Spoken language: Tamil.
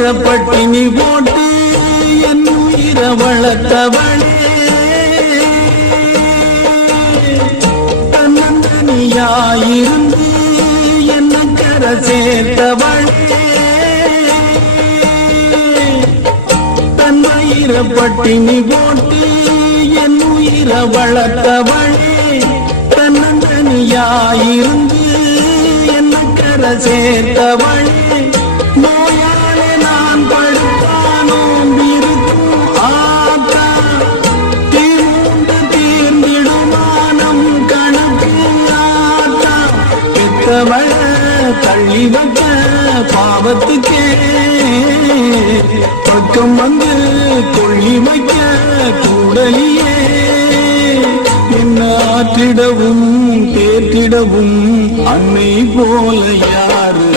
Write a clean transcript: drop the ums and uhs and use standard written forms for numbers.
பட்டினி போட்டு என் உயிரை வளர்த்தவளே, தன்னந்தனியாயிருந்து என்ன கரை சேர்த்தவளே, தன்மயிரை பட்டினி போட்டு என் உயிரை வளர்த்தவளே, தன்னந்தனியாயிருந்து என்ன கரை சேர்த்தவளே, நோயாலே நான் படுத்தானோம் இருக்கும் ஆத்தா, தீர்ந்து தீர்ந்திடுமானம் கணக்கு ஆத்தா, பெத்தவள தள்ளி வைக்க பாவத்துக்கே பக்கம் வந்து கொள்ளி வைக்க கூடலியே, என்ன ஆற்றிடவும் தேற்றிடவும் அன்னை போல யாரு